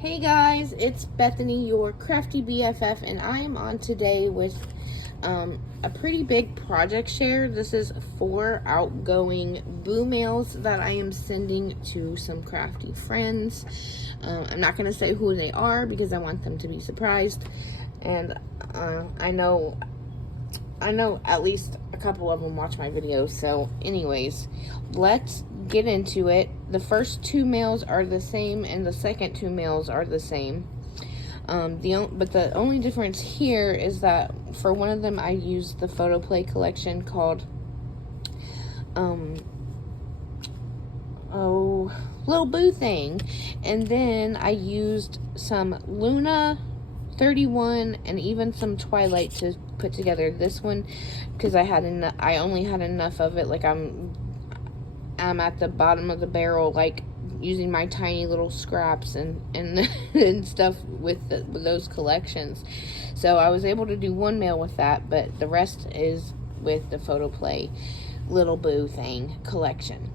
Hey guys, it's Bethany, your crafty BFF, and I am on today with a pretty big project share. This is 4 outgoing boo mails that I am sending to some crafty friends. I'm not going to say who they are because I want them to be surprised, and I know at least a couple of them watch my videos. So anyways, let's get into it. The first 2 mails are the same and the second 2 mails are the same. But the only difference here is that for one of them I used the photo play collection called Little Boo Thing, and then I used some Luna 31 and even some Twilight to put together this one because I only had enough of it. Like I'm at the bottom of the barrel, like using my tiny little scraps and and stuff with those collections. So I was able to do 1 mail with that, but the rest is with the photo play Little Boo Thing collection.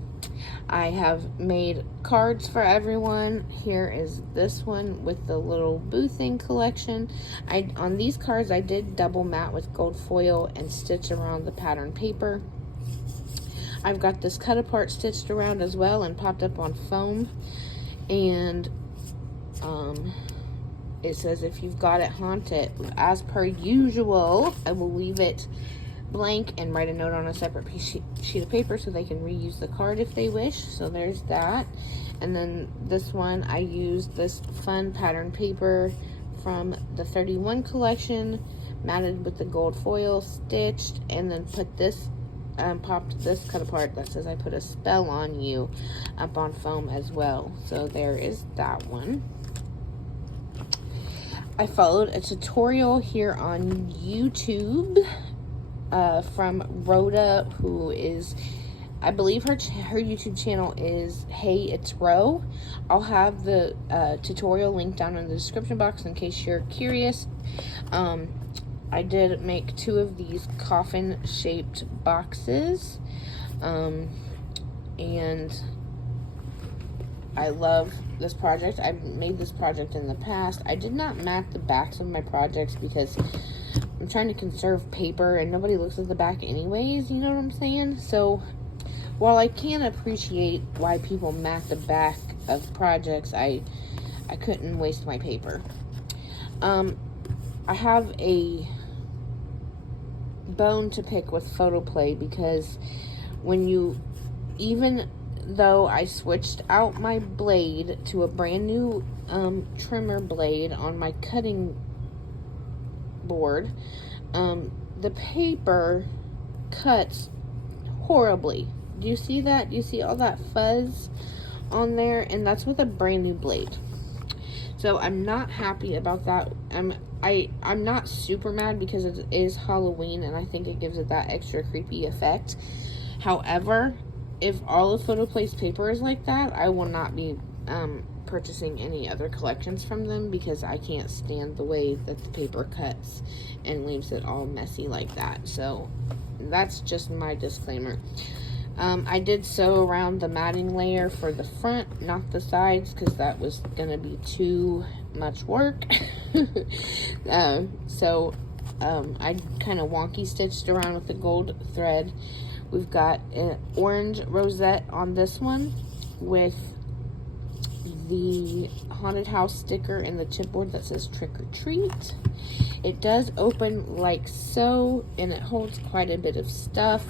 I have made cards for everyone. Here is this one with the Little Boo Thing collection. On these cards I did double matte with gold foil and stitch around the pattern paper. I've got this cut apart stitched around as well and popped up on foam, and it says if you've got it, haunt it. As per usual, I will leave it blank and write a note on a separate sheet of paper so they can reuse the card if they wish. So there's that. And then this one, I used this fun pattern paper from the 31 collection, matted with the gold foil, stitched, and then put this popped this cut apart that says I put a spell on you up on foam as well. So there is that one. I followed a tutorial here on YouTube from Rhoda, who is, I believe her YouTube channel is Hey It's Ro. I'll have the tutorial linked down in the description box in case you're curious. I did make 2 of these coffin shaped boxes, and I love this project. I've made this project in the past. I did not mat the backs of my projects because I'm trying to conserve paper and nobody looks at the back anyways, you know what I'm saying? So while I can appreciate why people mat the back of projects, I couldn't waste my paper. I have a bone to pick with photo play because even though I switched out my blade to a brand new trimmer blade on my cutting board, the paper cuts horribly. Do you see that? Do you see all that fuzz on there? And that's with a brand new blade. So I'm not happy about that. I'm not super mad because it is Halloween and I think it gives it that extra creepy effect. However, if all of Photo Play's paper is like that, I will not be purchasing any other collections from them because I can't stand the way that the paper cuts and leaves it all messy like that. So that's just my disclaimer. I did sew around the matting layer for the front, not the sides, because that was going to be too much work. I kind of wonky stitched around with the gold thread. We've got an orange rosette on this one with the haunted house sticker and the chipboard that says trick or treat. It does open like so, and it holds quite a bit of stuff.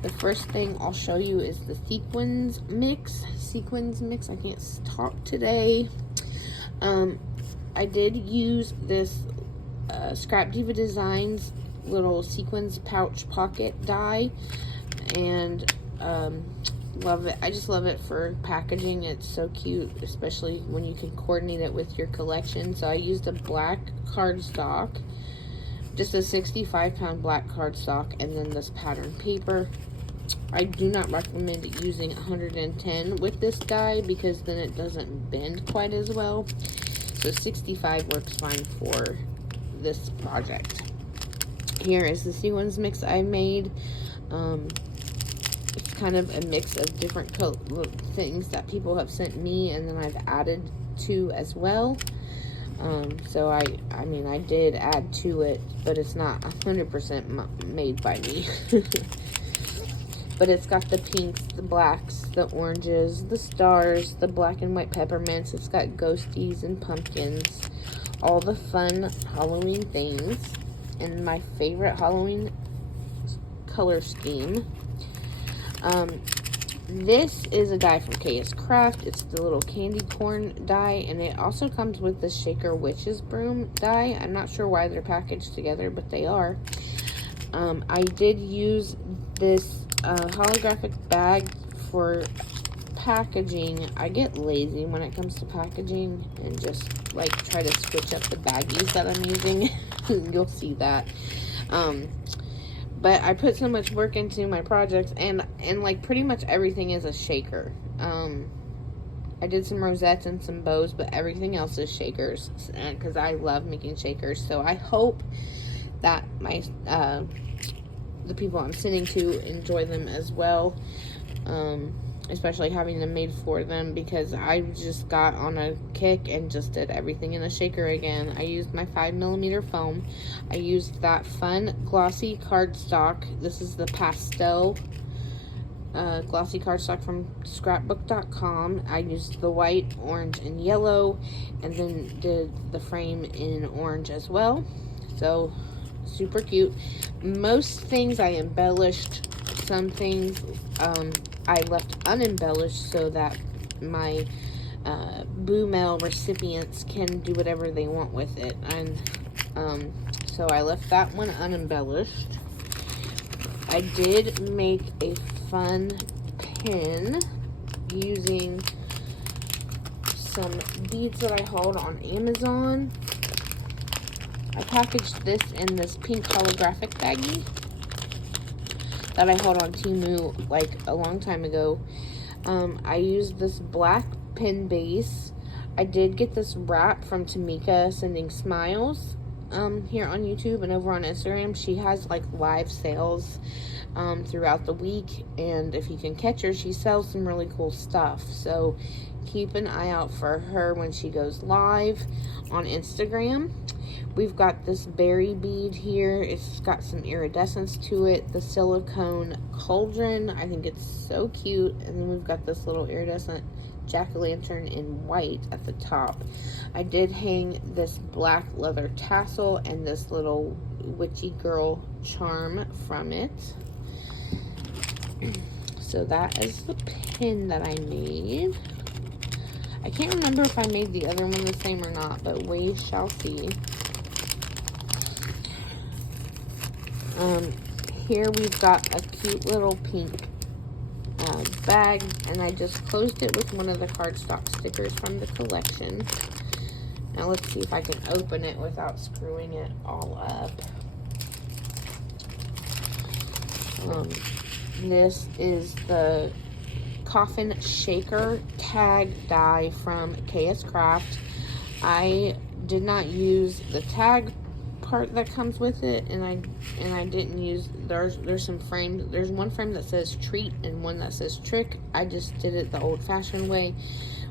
The first thing I'll show you is the sequins mix. I can't talk today. I did use this Scrap Diva Designs little sequins pouch pocket die, and love it. I just love it for packaging. It's so cute, especially when you can coordinate it with your collection. So I used a black cardstock, just a 65-pound black cardstock, and then this pattern paper. I do not recommend using 110 with this die because then it doesn't bend quite as well. So 65 works fine for this project. Here is the sequins mix I made. It's kind of a mix of different things that people have sent me, and then I've added to as well. So I mean, I did add to it, but it's not 100% made by me. But it's got the pinks, the blacks, the oranges, the stars, the black and white peppermints. It's got ghosties and pumpkins, all the fun Halloween things, and my favorite Halloween color scheme. This is a die from KS Craft. It's the little candy corn die, and it also comes with the Shaker Witch's Broom die. I'm not sure why they're packaged together, but they are. I did use this holographic bag for packaging. I get lazy when it comes to packaging and just like try to switch up the baggies that I'm using. You'll see that. But I put so much work into my projects, and like pretty much everything is a shaker. I did some rosettes and some bows, but everything else is shakers, because I love making shakers. So I hope that my the people I'm sending to enjoy them as well, especially having them made for them, because I just got on a kick and just did everything in a shaker again. I used my 5mm foam. I used that fun glossy cardstock. This is the pastel glossy cardstock from scrapbook.com. I used the white, orange, and yellow, and then did the frame in orange as well. So super cute. Most things I embellished. Some things I left unembellished so that my Boo Mail recipients can do whatever they want with it. And so I left that one unembellished. I did make a fun pin using some beads that I hauled on Amazon. I packaged this in this pink holographic baggie that I hauled on Temu like a long time ago. I used this black pin base. I did get this wrap from Tamika Sending Smiles here on YouTube and over on Instagram. She has like live sales throughout the week, and if you can catch her, she sells some really cool stuff. So keep an eye out for her when she goes live on Instagram. We've got this berry bead here. It's got some iridescence to it. The silicone cauldron. I think it's so cute. And then we've got this little iridescent jack-o'-lantern in white at the top. I did hang this black leather tassel and this little witchy girl charm from it. So that is the pin that I made. I can't remember if I made the other one the same or not, but we shall see. Here we've got a cute little pink bag, and I just closed it with one of the cardstock stickers from the collection. Now let's see if I can open it without screwing it all up. This is the coffin shaker tag die from KS Craft. I did not use the tag part that comes with it, and I didn't use, there's some frames. There's one frame that says treat and one that says trick. I just did it the old-fashioned way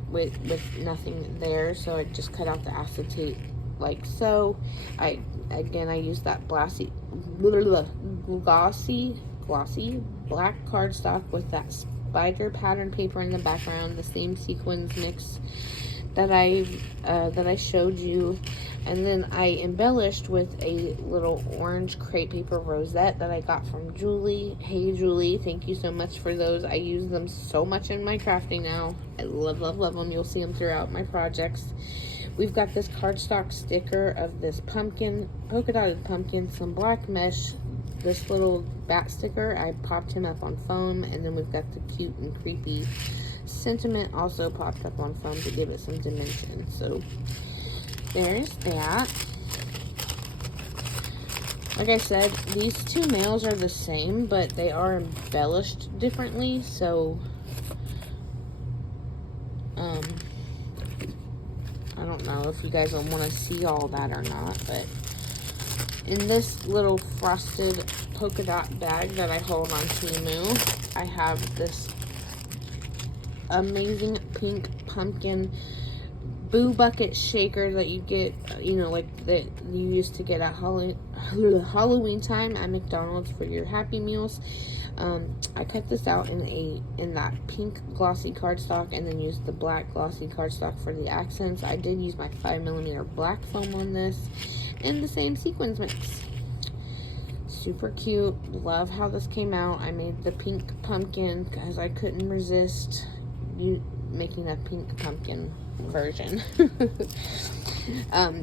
with nothing there, so I just cut out the acetate like so. I used that glossy black cardstock with that spider pattern paper in the background, the same sequins mix that I showed you. And then I embellished with a little orange crepe paper rosette that I got from Julie. Hey Julie, thank you so much for those. I use them so much in my crafting now. I love, love, love them. You'll see them throughout my projects. We've got this cardstock sticker of this pumpkin, polka dotted pumpkin, some black mesh, this little bat sticker. I popped him up on foam, and then we've got the cute and creepy sentiment also popped up on foam to give it some dimension. So there's that. Like I said, these two mails are the same, but they are embellished differently, so I don't know if you guys will want to see all that or not, but in this little frosted polka dot bag that I hold on Temu, I have this amazing pink pumpkin Boo Bucket shaker that you get, you know, like that you used to get at Halloween time at McDonald's for your Happy Meals. I cut this out in that pink glossy cardstock and then used the black glossy cardstock for the accents. I did use my 5mm black foam on this and the same sequins mix. Super cute. Love how this came out. I made the pink pumpkin because I couldn't resist making a pink pumpkin version.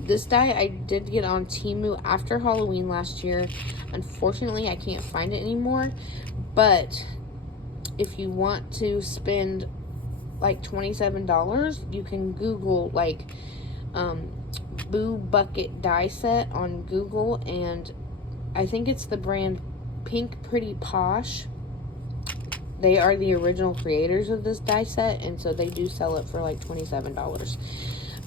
This die I did get on Temu after Halloween last year. Unfortunately, I can't find it anymore, but if you want to spend like $27, you can Google like Boo Bucket die set on Google, and I think it's the brand Pink Pretty Posh. They are the original creators of this die set, and so they do sell it for like $27.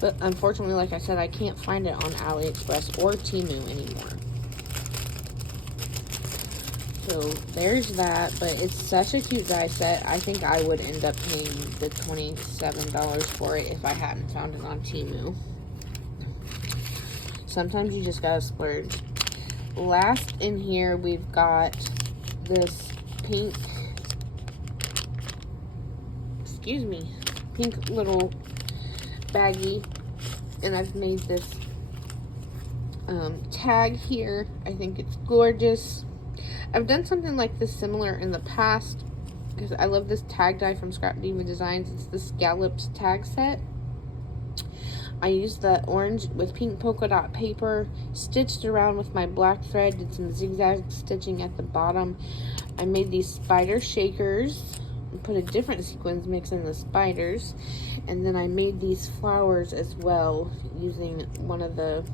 But unfortunately, like I said, I can't find it on AliExpress or Temu anymore. So there's that, but it's such a cute die set. I think I would end up paying the $27 for it if I hadn't found it on Temu. Sometimes you just gotta splurge. Last in here, we've got this pink little baggie, and I've made this tag here. I think it's gorgeous. I've done something like this similar in the past because I love this tag die from Scrap Diva Designs. It's the Scallops tag set. I used the orange with pink polka dot paper, stitched around with my black thread, did some zigzag stitching at the bottom. I made these spider shakers, put a different sequins mix in the spiders, and then I made these flowers as well using one of the,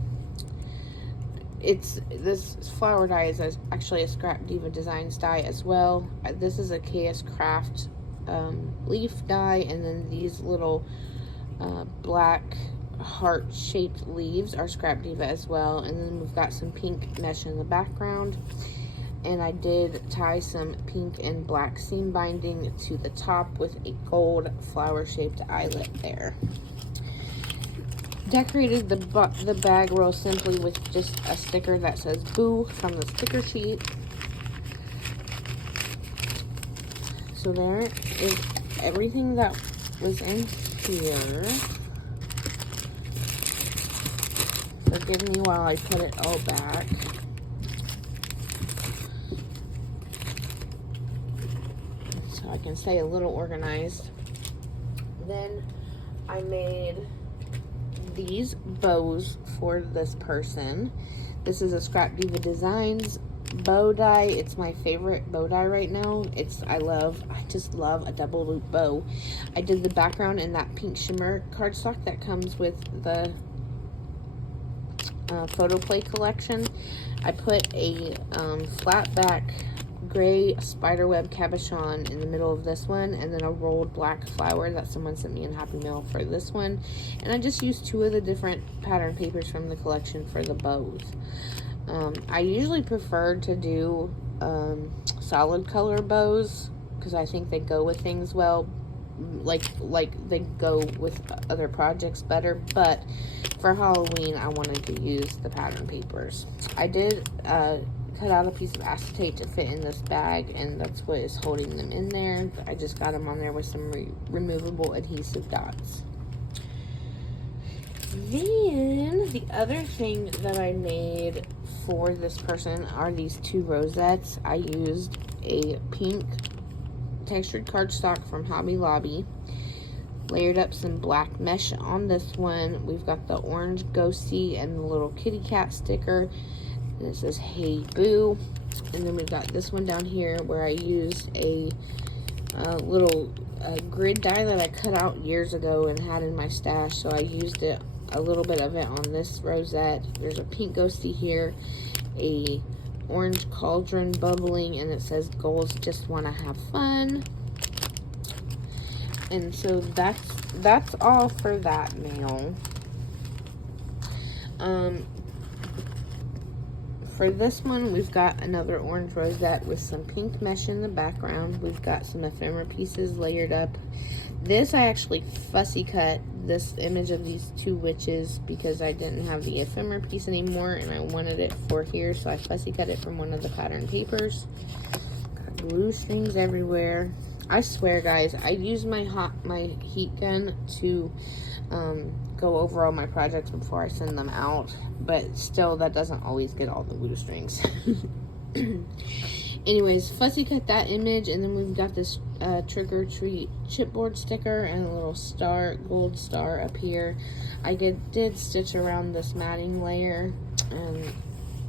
this flower die is actually a Scrap Diva Designs die as well. This is a KS Craft leaf die, and then these little black heart-shaped leaves are Scrap Diva as well. And then we've got some pink mesh in the background, and I did tie some pink and black seam binding to the top with a gold flower-shaped eyelet there. Decorated the bag real simply with just a sticker that says Boo from the sticker sheet. So there is everything that was in here. Forgive me while I put it all back. So I can stay a little organized. Then I made these bows for this person. This is a Scrap Diva Designs bow die. It's my favorite bow die right now. I just love a double loop bow. I did the background in that pink shimmer cardstock that comes with the photo play collection. I put a flat back gray spiderweb cabochon in the middle of this one, and then a rolled black flower that someone sent me in Happy Mail for this one. And I just used 2 of the different pattern papers from the collection for the bows. I usually prefer to do solid color bows because I think they go with things well, like they go with other projects better. But for Halloween, I wanted to use the pattern papers. I did cut out a piece of acetate to fit in this bag, and that's what is holding them in there. I just got them on there with some removable adhesive dots. Then the other thing that I made for this person are these 2 rosettes. I used a pink textured cardstock from Hobby Lobby, layered up some black mesh on this one. We've got the orange ghosty and the little kitty cat sticker, and it says Hey Boo. And then we've got this one down here where I used a little grid die that I cut out years ago and had in my stash, so I used it, a little bit of it, on this rosette. There's a pink ghosty here, a orange cauldron bubbling, and it says Goals Just Wanna Have Fun. And so that's all for that mail. for this one, we've got another orange rosette with some pink mesh in the background. We've got some ephemera pieces layered up. This, I actually fussy cut this image of these two witches because I didn't have the ephemera piece anymore and I wanted it for here, so I fussy cut it from one of the pattern papers. Got glue strings everywhere. I swear, guys, I use my heat gun to go over all my projects before I send them out, but still, that doesn't always get all the glue strings. Anyways, fussy cut that image, and then we've got this trick or treat chipboard sticker and a little star, gold star up here. I did stitch around this matting layer and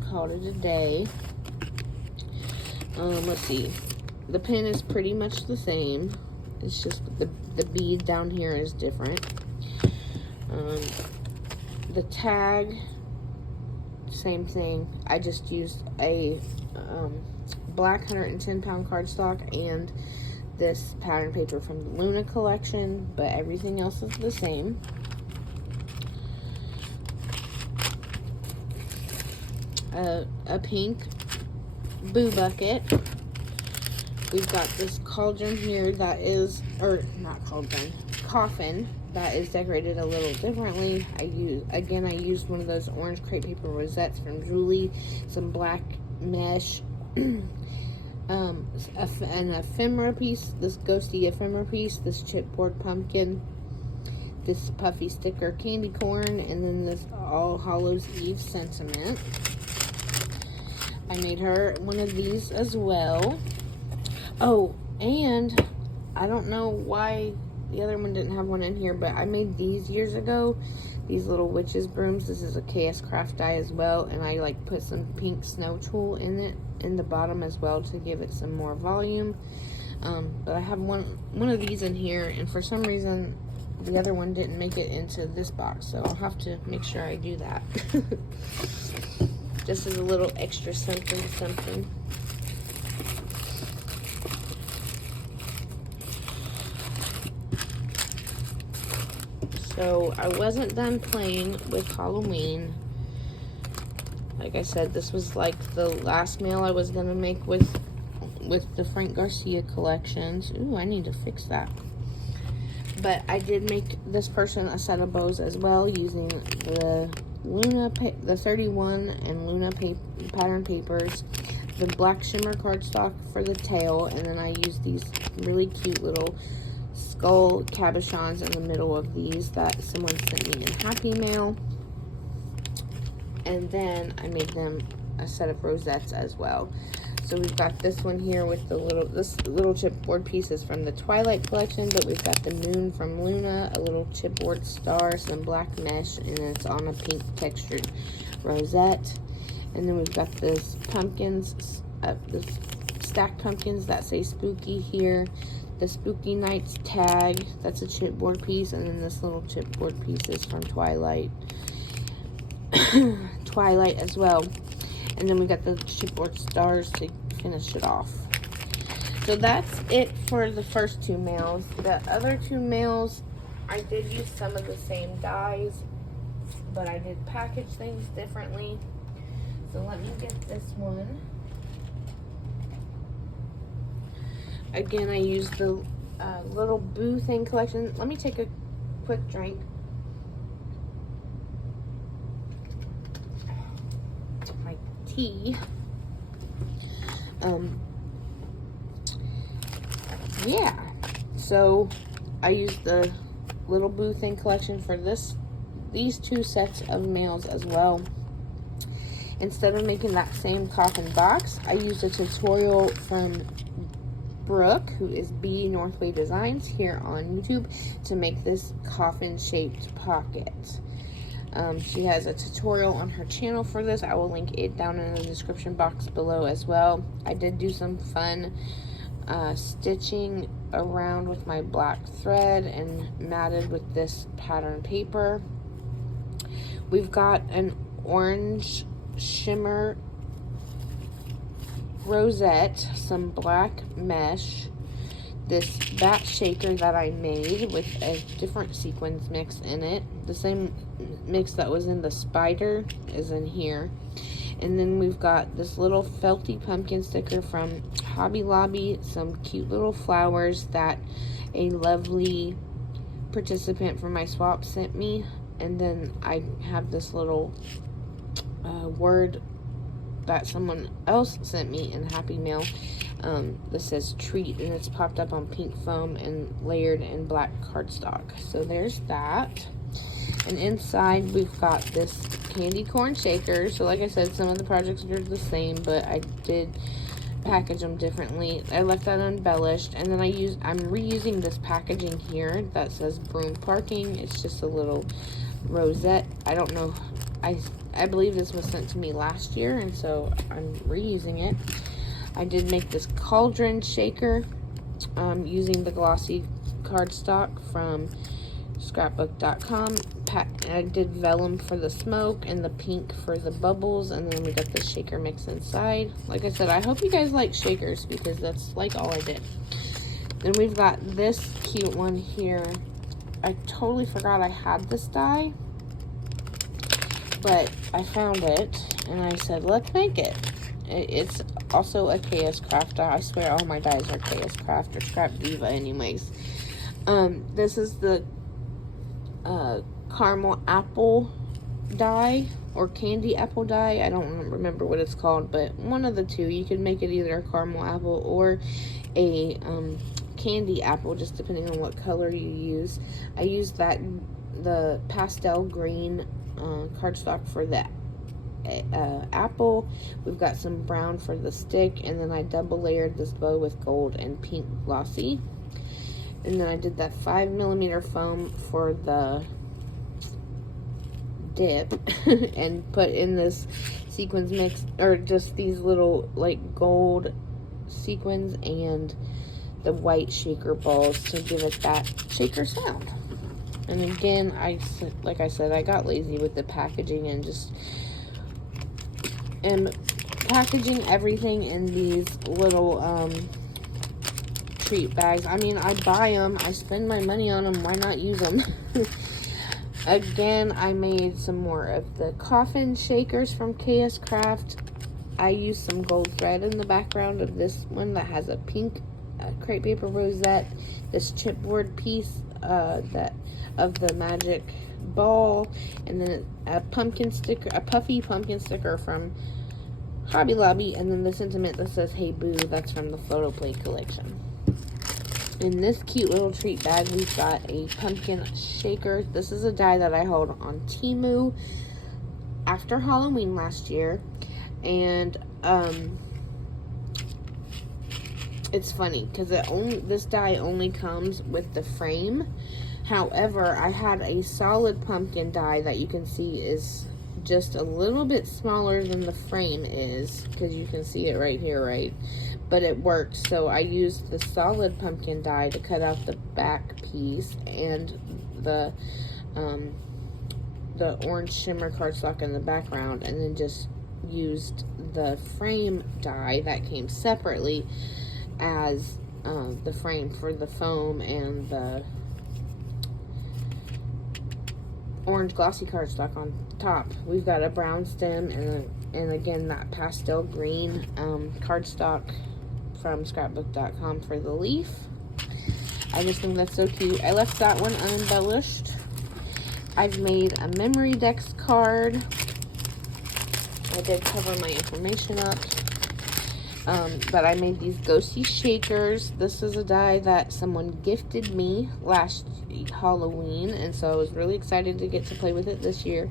called it a day. Let's see. The pin is pretty much the same. It's just the bead down here is different. The tag, same thing. I just used a black 110-pound cardstock and this pattern paper from the Luna collection, but everything else is the same. A pink boo bucket. We've got this cauldron here that is, or not cauldron, coffin that is decorated a little differently. I used one of those orange crepe paper rosettes from Julie, some black mesh, an ephemera piece, this ghosty ephemera piece, this chipboard pumpkin, this puffy sticker candy corn, and then this All Hallows Eve sentiment. I made her one of these as well. Oh, and I don't know why the other one didn't have one in here, but I made these years ago, these little witches brooms. This is a KS craft die as well, and I like put some pink snow tulle in it in the bottom as well to give it some more volume. But I have one of these in here, and for some reason the other one didn't make it into this box, so I'll have to make sure I do that. Just as a little extra something. So I wasn't done playing with Halloween. Like I said, this was like the last mail I was gonna make with the Frank Garcia collections. Ooh, I need to fix that. But I did make this person a set of bows as well using the Luna, the 31 and Luna pattern papers, the black shimmer cardstock for the tail, and then I used these really cute little skull cabochons in the middle of these that someone sent me in Happy Mail. And then I made them a set of rosettes as well. So we've got this one here with this little chipboard pieces from the Twilight collection, but we've got the moon from Luna, a little chipboard star, some black mesh, and it's on a pink textured rosette. And then we've got this pumpkins, this stacked pumpkins that say spooky here. The Spooky Nights tag, that's a chipboard piece, and then this little chipboard piece is from Twilight. Twilight as well. And then we got the chipboard stars to finish it off. So that's it for the first two mails. The other two mails, I did use some of the same dies, but I did package things differently. So let me get this one. Again, I used the little Boo Thing collection. Let me take a quick drink. My tea. Yeah. So I used the little Boo Thing collection for these two sets of mails as well. Instead of making that same coffin box, I used a tutorial from Brooke, who is B Northway Designs here on YouTube, to make this coffin shaped pocket. She has a tutorial on her channel for this. I will link it down in the description box below as well. I did do some fun stitching around with my black thread and matted with this pattern paper. We've got an orange shimmer rosette, some black mesh, this bat shaker that I made with a different sequins mix in it. The same mix that was in the spider is in here. And then we've got this little felty pumpkin sticker from Hobby Lobby, some cute little flowers that a lovely participant from my swap sent me. And then I have this little word that someone else sent me in Happy Mail. That says treat, and it's popped up on pink foam and layered in black cardstock. So there's that. And inside we've got this candy corn shaker. So like I said, some of the projects are the same, but I did package them differently. I left that embellished, and then I'm reusing this packaging here that says broom parking. It's just a little rosette. I don't know, I believe this was sent to me last year, and so I'm reusing it. I did make this cauldron shaker using the glossy cardstock from scrapbook.com. I did vellum for the smoke and the pink for the bubbles, and then we got the shaker mix inside. Like I said, I hope you guys like shakers, because that's like all I did. Then we've got this cute one here. I totally forgot I had this die, but I found it and I said, let's make it. It's also a KS Craft die. I swear all my dies are KS Craft or Scrap Diva anyways. This is the caramel apple die or candy apple die. I don't remember what it's called, but one of the two. You can make it either a caramel apple or a candy apple, just depending on what color you use. I used the pastel green cardstock for the apple. We've got some brown for the stick, and then I double layered this bow with gold and pink glossy. And then I did that 5mm foam for the dip and put in this sequins mix, or just these little like gold sequins and the white shaker balls to give it that shaker sound. And again, like I said, I got lazy with the packaging and just am packaging everything in these little treat bags. I mean, I buy them, I spend my money on them, why not use them? Again, I made some more of the coffin shakers from KS Craft. I used some gold thread in the background of this one that has a pink crepe paper rosette, this chipboard piece of the magic ball, and then a pumpkin sticker, a puffy pumpkin sticker from Hobby Lobby, and then the sentiment that says "Hey Boo," that's from the photo play collection. In this cute little treat bag, we've got a pumpkin shaker. This is a die that I held on Temu after Halloween last year, and it's funny because this die only comes with the frame. However, I had a solid pumpkin die that you can see is just a little bit smaller than the frame is, because you can see it right here, right? But it works. So I used the solid pumpkin die to cut out the back piece and the orange shimmer cardstock in the background, and then just used the frame die that came separately as the frame for the foam and the orange glossy cardstock on top. We've got a brown stem and again that pastel green cardstock from scrapbook.com for the leaf. I just think that's so cute. I left that one unembellished. I've made a memory dex card. I did cover my information up. But I made these ghosty shakers. This is a die that someone gifted me last Halloween, and so I was really excited to get to play with it this year.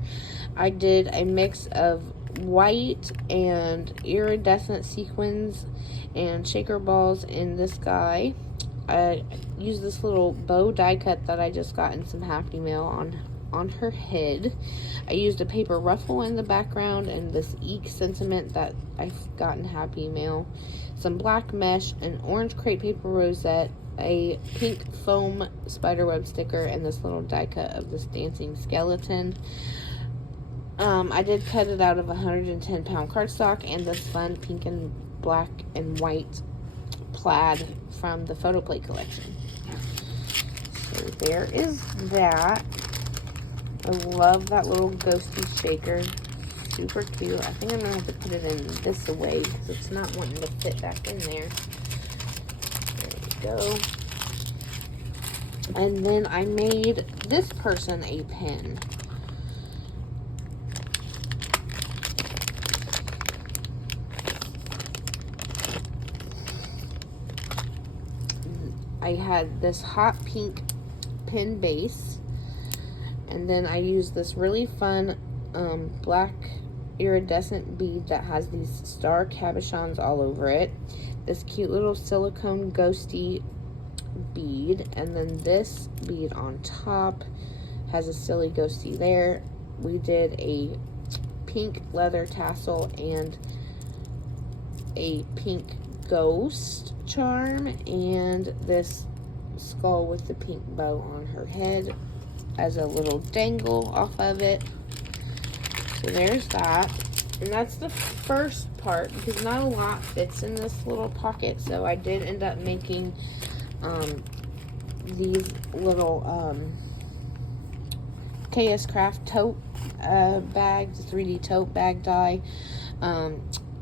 I did a mix of white and iridescent sequins and shaker balls in this guy. I used this little bow die cut that I just got in some Happy Mail on her head. I used a paper ruffle in the background and this eek sentiment that I've gotten Happy Mail, some black mesh, an orange crepe paper rosette, a pink foam spiderweb sticker, and this little die cut of this dancing skeleton. I did cut it out of 110-pound cardstock and this fun pink and black and white plaid from the photo play collection. So there is that. I love that little ghosty shaker. super cute. I think I'm going to have to put it in this away because it's not wanting to fit back in there. There we go. And then I made this person a pin. I had this hot pink pin base, and then I used this really fun black iridescent bead that has these star cabochons all over it, this cute little silicone ghosty bead, and then this bead on top has a silly ghosty there. We did a pink leather tassel and a pink ghost charm, and this skull with the pink bow on her head as a little dangle off of it. So there's that, and that's the first part because not a lot fits in this little pocket, so I did end up making these little KS Craft tote bags, 3D tote bag die.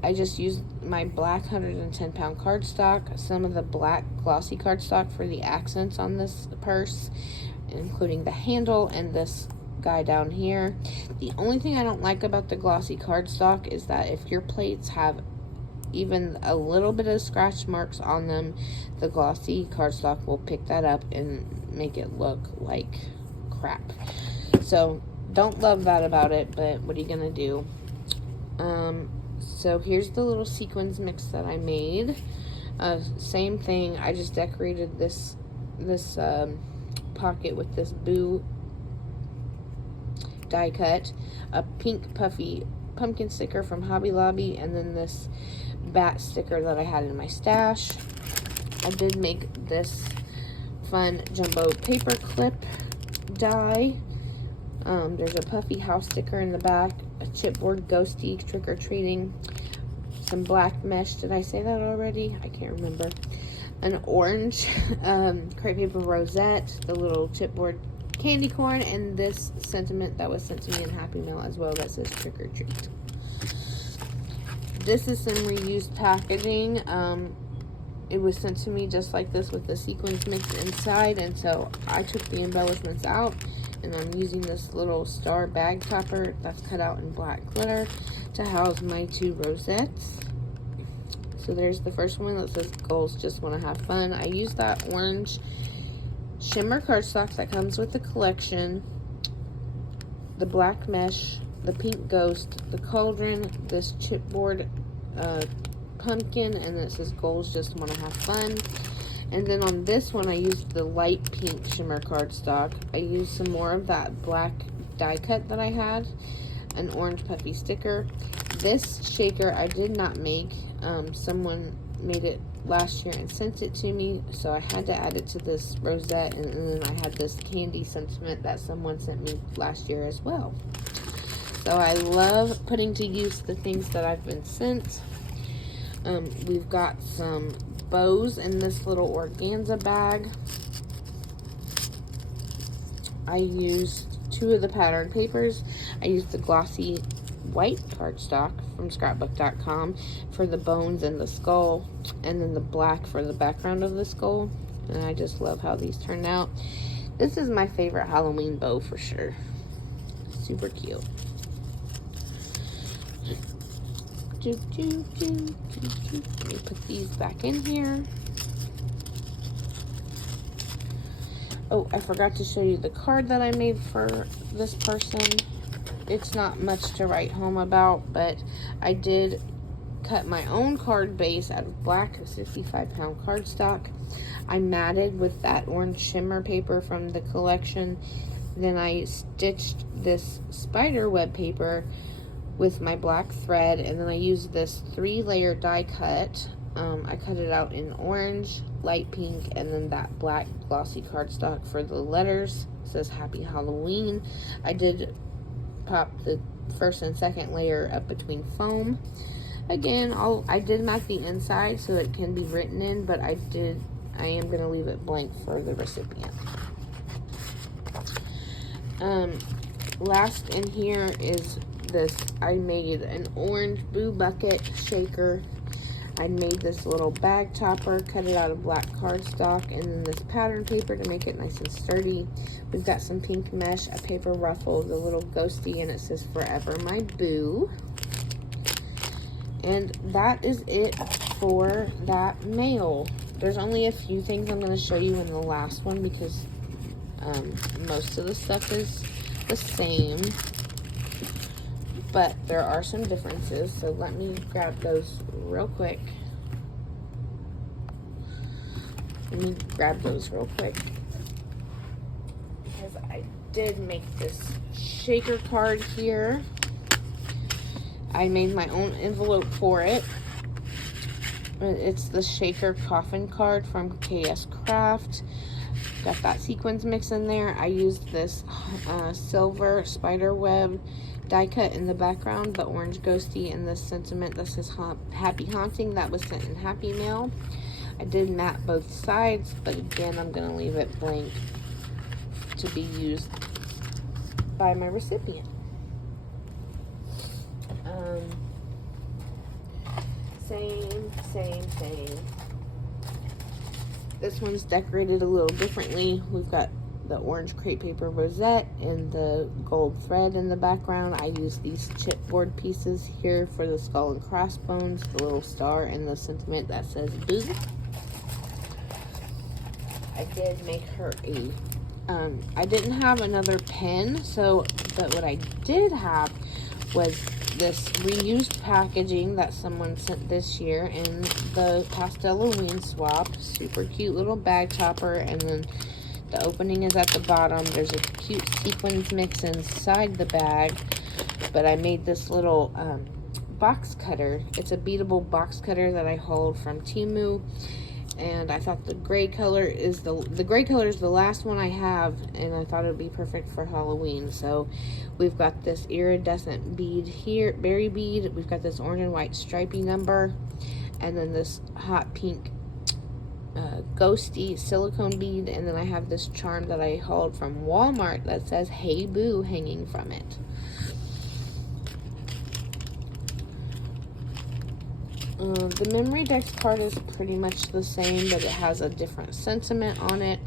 I just used my black 110-pound cardstock, some of the black glossy cardstock for the accents on this purse, including the handle and this guy down here. The only thing I don't like about the glossy cardstock is that if your plates have even a little bit of scratch marks on them, the glossy cardstock will pick that up and make it look like crap. So don't love that about it, but what are you gonna do? So here's the little sequins mix that I made. Same thing, I just decorated this pocket with this boo die cut, a pink puffy pumpkin sticker from Hobby Lobby, and then this bat sticker that I had in my stash. I did make this fun jumbo paper clip die. There's a puffy house sticker in the back, a chipboard ghosty trick-or-treating, some black mesh. Did I say that already? I can't remember. An orange crepe paper rosette, the little chipboard candy corn, and this sentiment that was sent to me in Happy Mail as well that says trick or treat. This is some reused packaging. It was sent to me just like this with the sequins mixed inside, and so I took the embellishments out, and I'm using this little star bag topper that's cut out in black glitter to house my two rosettes. So there's the first one that says goals just want to have fun. I used that orange shimmer cardstock that comes with the collection, the black mesh, the pink ghost, the cauldron, this chipboard pumpkin, and it says goals just want to have fun. And then on this one I used the light pink shimmer cardstock. I used some more of that black die cut that I had, an orange puffy sticker. This shaker I did not make. Someone made it last year and sent it to me, so I had to add it to this rosette, and then I had this candy sentiment that someone sent me last year as well. So I love putting to use the things that I've been sent. We've got some bows in this little organza bag. I used two of the pattern papers. I used the glossy white cardstock from scrapbook.com for the bones and the skull, and then the black for the background of the skull. And I just love how these turned out. This is my favorite Halloween bow for sure. Super cute. Let me put these back in here. Oh, I forgot to show you the card that I made for this person. It's not much to write home about, but I did cut my own card base out of black 65-pound cardstock. I matted with that orange shimmer paper from the collection. Then I stitched this spider web paper with my black thread, and then I used this 3-layer die cut. I cut it out in orange, light pink, and then that black glossy cardstock for the letters. It says Happy Halloween. I did pop the first and second layer up between foam. Again, I did mat the inside so it can be written in, but I am going to leave it blank for the recipient. Last in here is this, I made an orange Boo Bucket shaker. I made this little bag topper, cut it out of black cardstock, and then this pattern paper to make it nice and sturdy. We've got some pink mesh, a paper ruffle, the little ghosty, and it says Forever My Boo. And that is it for that mail. There's only a few things I'm going to show you in the last one because most of the stuff is the same. But there are some differences, so let me grab those real quick. Because I did make this shaker card here. I made my own envelope for it. It's the shaker coffin card from KS Craft. Got that sequins mix in there. I used this silver spider web die cut in the background, the orange ghosty, and this sentiment that says Happy Haunting. That was sent in Happy Mail. I did matte both sides, but again, I'm going to leave it blank to be used by my recipient. Same. This one's decorated a little differently. We've got the orange crepe paper rosette and the gold thread in the background. I use these chipboard pieces here for the skull and crossbones, the little star, and the sentiment that says Boo. I did make her a I didn't have another pen, but what I did have was this reused packaging that someone sent this year in the Pastel-Halloween swap. Super cute little bag topper, and then the opening is at the bottom. There's a cute sequins mix inside the bag, but I made this little box cutter. It's a beadable box cutter that I hauled from Temu, and I thought the gray color is the last one I have, and I thought it would be perfect for Halloween. So we've got this iridescent bead here, berry bead. We've got this orange and white stripy number, and then this hot pink ghosty silicone bead, and then I have this charm that I hauled from Walmart that says Hey Boo hanging from it. The memory dex card is pretty much the same, but it has a different sentiment on it,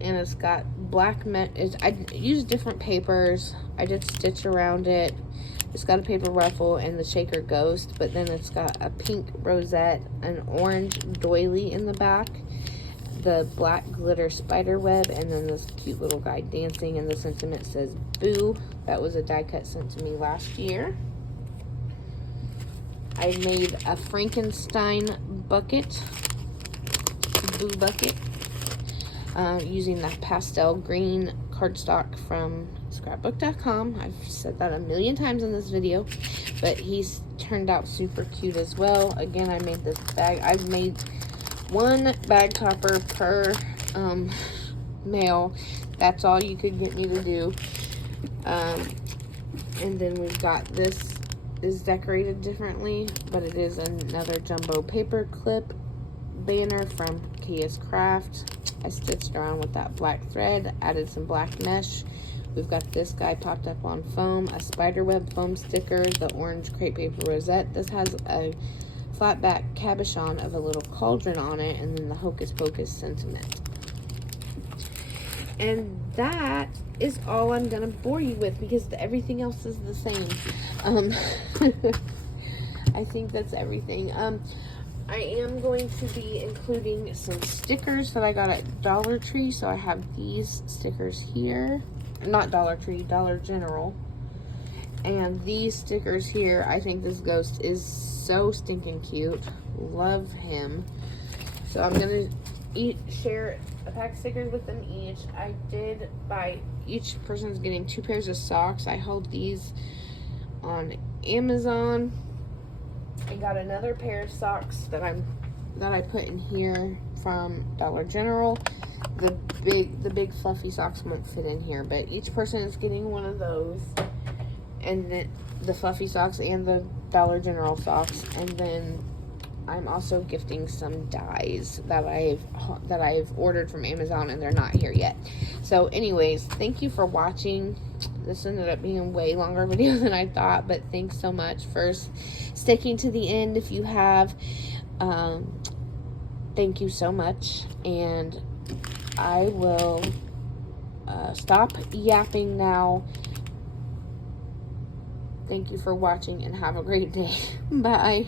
and it's got black I used different papers. I did stitch around it. It's got a paper ruffle and the shaker ghost, but then it's got a pink rosette, an orange doily in the back, the black glitter spider web, and then this cute little guy dancing, and the sentiment says Boo. That was a die cut sent to me last year. I made a Frankenstein bucket, Boo bucket, using that pastel green cardstock from scrapbook.com. I've said that a million times in this video, but he's turned out super cute as well. Again, I made this bag. I've made one bag topper per mail. That's all you could get me to do. And then we've got this is decorated differently, but it is another jumbo paper clip banner from KS Craft. I stitched around with that black thread, added some black mesh. We've got this guy popped up on foam, a spiderweb foam sticker, the orange crepe paper rosette. This has a flat back cabochon of a little cauldron on it, and then the Hocus Pocus sentiment. And that is all I'm gonna bore you with because everything else is the same. I think that's everything. I am going to be including some stickers that I got at Dollar Tree. So I have these stickers here. Not Dollar Tree, Dollar General. And these stickers here, I think this ghost is so stinking cute. Love him. So I'm going to share a pack of stickers with them each. I did buy, each person's getting 2 pairs of socks. I hold these on Amazon. I got another pair of socks that I put in here from Dollar General. The big fluffy socks won't fit in here, but each person is getting one of those, and then the fluffy socks and the Dollar General socks. And then I'm also gifting some dies that I've ordered from Amazon, and they're not here yet. So anyways, thank you for watching. this ended up being a way longer video than I thought, but thanks so much for sticking to the end. If you have, thank you so much, and I will stop yapping now. Thank you for watching, and have a great day. Bye.